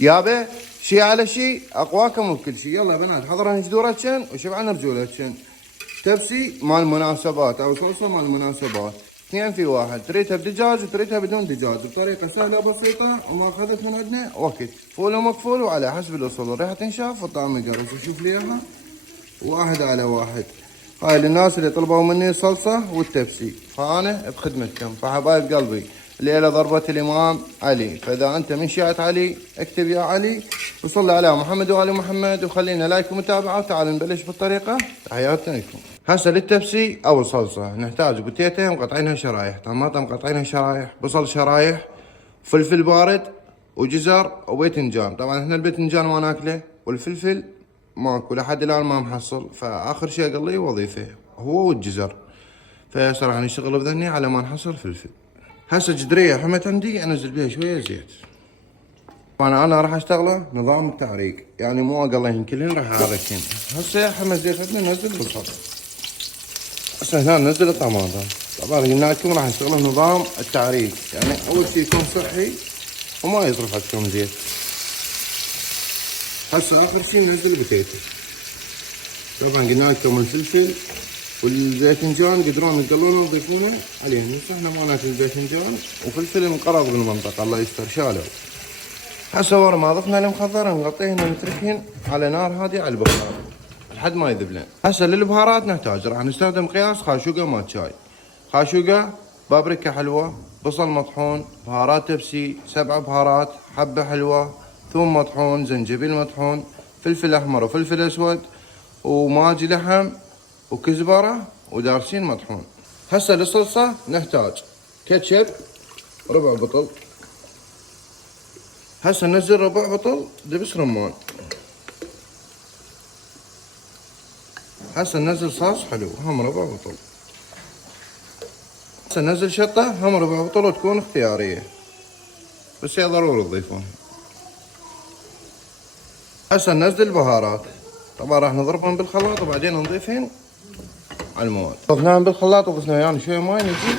يابا شي على شي اقواكم بكل شي. يلا يا بنات حضرن جدورتشن وشبعن رجولتشن. تبسي مال مناسبات او صلصه مال مناسبات، اثنين في واحد، تريدها بدجاج وتريدها بدون دجاج بطريقه سهله بسيطه وما اخذت من عندنا وقت. فول ومقفول وعلى حسب الاصول، الريحه تنشاف والطعم يقرص. شوف لي اياها واحد على واحد. هاي للناس اللي طلبوا مني الصلصه والتبسي فانا بخدمتكم. فحبايب قلبي الليله ضربه الامام علي، فاذا انت من شيعه علي اكتب يا علي وصلي على محمد وال محمد وخلينا لايك ومتابعه. وتعالوا نبلش بالطريقه. تحياتنا لكم. هسه للتبسي او الصلصه نحتاج بتيته مقطعينها شرايح، طماطم مقطعينها شرايح، بصل شرايح، فلفل بارد وجزر وباذنجان. طبعا احنا الباذنجان ما ناكله والفلفل ماكو لحد الان ما محصل، فاخر شيء اقليه وظيفه هو والجزر. فهسه راح نشتغل بذني على ما نحصل فلفل. هسه جدريه حمت عندي انزل بيها شويه زيت. طبعا انا راح اشتغله نظام التعريق، يعني مو اقليهن كلهن راح اعرقهن. هسه حمت زيت عندنا ننزل بصل. هسه هنا ننزل الطماطم. طبعا قلنا لكم راح نشتغله نظام التعريق، يعني اول شيء يكون صحي وما يصرف عندكم زيت. هسه اخر شيء ننزل البتيتو. طبعا قلنا لكم الفلفل والباذنجان قدرون تقلونه وتضيفونه عليهم، بس احنا ما ناكل الباذنجان وفلفل انقرض بالمنطقه الله يستر شالوا. هسه ورا ما ضفنا المخضر نغطيهن ونتركهن على نار هاديه على البخار لحد ما يذبلن. هسه للبهارات نحتاج راح نستخدم قياس خاشوقه مال شاي، خاشوقه، بابريكا حلوه، بصل مطحون، بهارات تبسي 7 بهارات، حبه حلوه، ثوم مطحون، زنجبيل مطحون، فلفل احمر وفلفل اسود وماجي لحم وكزبره ودارسين مطحون. هسه للصلصه نحتاج كاتشب ربع بطل. هسه ننزل ربع بطل دبس رمان. هسه ننزل صوص حلو هم ربع بطل. هسه ننزل شطه هم ربع بطل وتكون اختياريه، بس هي ضروري تضيفونها. هسه ننزل البهارات، طبعا راح نضربهم بالخلاط وبعدين نضيفهن على المواد. ضفناهم بالخلاط وضفنا يعني شويه ماي، نجي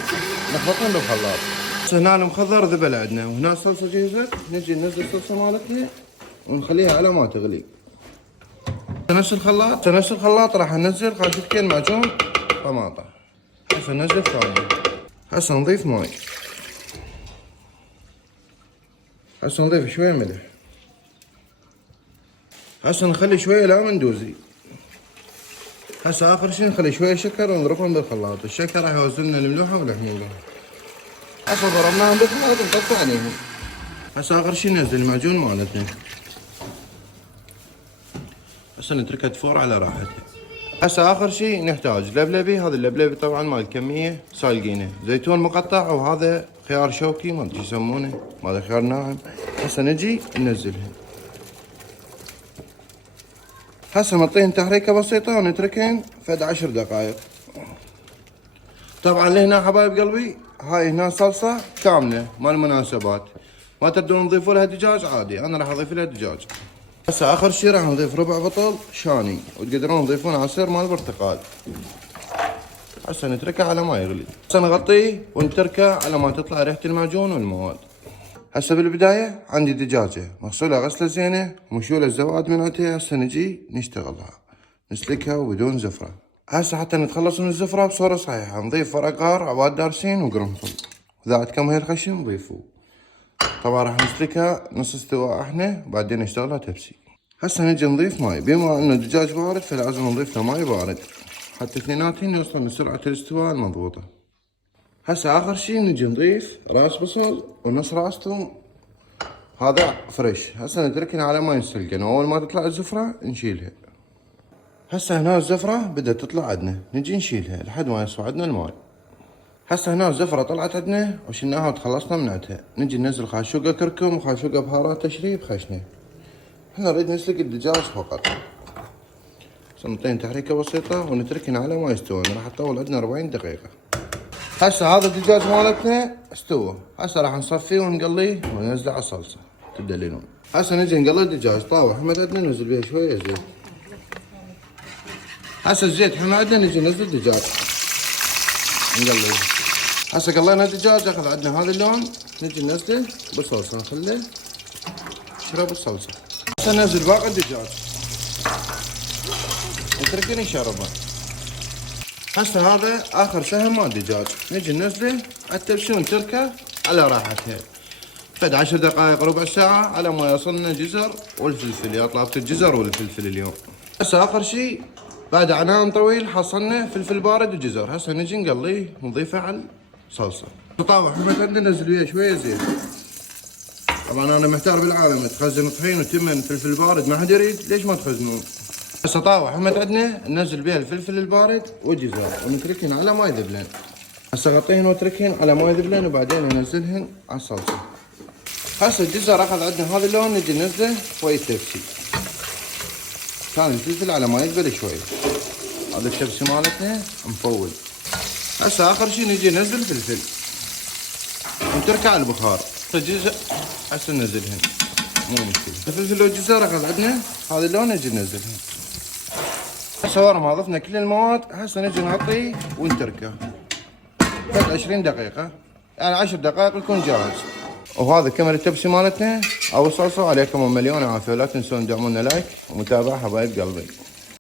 نخلطهم بالخلاط. هنا المخضر ذبل عندنا وهنا الصلصه جهزت، نجي ننزل الصلصه مالتنا ونخليها على ما تغلي. نفس الخلاط راح ننزل خاشوقتين معجون طماطم. هسه ننزل ثاني. هسه نضيف ماي. هسه نضيف شويه ملح. هسه نخلي شويه ليمون دوزي. هسه اخر شيء نخلي شويه شكر ونضربهم بالخلاط. الشكر راح يوزن لنا الملوحه والحموضه. هسه ضربناهم بالخلاط ونطفي عليهم. هسه اخر شيء ننزل المعجون مالتنا. هسه نتركها تفور على راحتها. هسه اخر شيء نحتاج لبلبي، هذا اللبلبي طبعا مال كميه سالقينه، زيتون مقطع وهذا خيار شوكي ما ادري شو يسمونه، هذا خيار ناعم. هسه نجي ننزلها. هسه نعطيهن تحريكه بسيطه ونتركهن فد 10 دقائق. طبعا لهنا حبايب قلبي هاي هنا صلصه كامله مال مناسبات، ما تبدون تضيفوا لها دجاج عادي، انا راح اضيف لها دجاج. هسه اخر شي راح نضيف ربع بطل شاني وتقدرون تضيفون عصير مال برتقال. هسه نتركه على ما يغلي. هسه نغطيه ونتركه على ما تطلع ريحه المعجون والمواد. هسه بالبدايه عندي دجاجه مغسوله غسله زينه ومشوله الزواد من عندها. هسه نجي نشتغلها نسلكها وبدون زفره. هسه حتى نتخلص من الزفره بصوره صحيحه نضيف ورق غار، عواد دارسين وقرنفل، واذا عندكم هي الخشن نضيفوه. طبعا راح نسلكها نص استواء احنا وبعدين نشتغلها تبسي. هسه نجي نضيف ماي، بما انه الدجاج بارد فلازم نضيف له ماي بارد حتى اثنيناتهم يوصلن لسرعه الاستواء المضبوطه. هسه اخر شي نجي نضيف راس بصل ونص راس ثوم، هذا فريش. هسه نتركنا على ما ينسلقن، واول ما تطلع الزفره نشيلها. هسه هنا الزفره بدات تطلع عندنا، نجي نشيلها لحد ما يصفى عندنا الماي. هسه هنا الزفره طلعت عندنا وشلناها وتخلصنا من عندها. نجي ننزل خاشوقه كركم وخاشوقه بهارات تشريب خشنه. احنا نريد نسلق الدجاج فقط. نعطيهن تحريكه بسيطه ونتركهن على ما يستوون، راح تطول عندنا 40 دقيقه. هسه هذا الدجاج مالتنا استوى. هسه راح نصفيه ونقليه وننزله على الصلصه تدللون. هسه نجي نقلي الدجاج. طاوه حمد عندنا ننزل بيها شويه زيت. هسه الزيت حمد عندنا نجي ننزل الدجاج نقليه. هسه قلينا الدجاج اخذ عندنا هذا اللون، نجي ننزله بالصلصه نخله تشرب الصلصة. هسه ننزل باقي الدجاج نتركه يشربه. هسه هذا اخر سهم مال الدجاج، نجي ننزله على التبسيون ونتركه على راحتها فد 10 دقائق ربع ساعة على ما يوصلنا الجزر والفلفل. يا طلبت الجزر والفلفل اليوم. هسه اخر شي بعد عناء طويل حصلنا فلفل بارد وجزر. هسه نجي نقليه ونضيفه على الصلصة. طاوع حمد عندنا ننزل وياه شوية زيت. طبعا انا محتار بالعالم تخزن طحين وتمن فلفل بارد ما حد يريد، ليش ما تخزنون؟ هسه طاوع حمد عندنا ننزل بها الفلفل البارد والجزر ونتركهن على ما يذبلن. هسه غطيهن واتركهن على ما يذبلن وبعدين ننزلهن على الصلصة. هسه الجزر اخذ عندنا هذا اللون، نجي ننزله شوية تبسي. كان الفلفل على ما يذبل شوي. هذا التبسي مالتنا مفول. هسه اخر شي نجي ننزل فلفل ونتركه على البخار. الجزر هسه ننزلهن مو مشكلة. الفلفل والجزر اخذ عندنا هذا اللون، نجي ننزلهن. هسه ورا ما ضفنا كل المواد هسه نجي نغطيه ونتركه بعد 20 دقيقة، يعني 10 دقائق يكون جاهز. وهذا كمل التبسي مالتنا او الصلصة. عليكم مليون عافية، ولا تنسون تدعمونا لايك ومتابعة حبايب قلبي.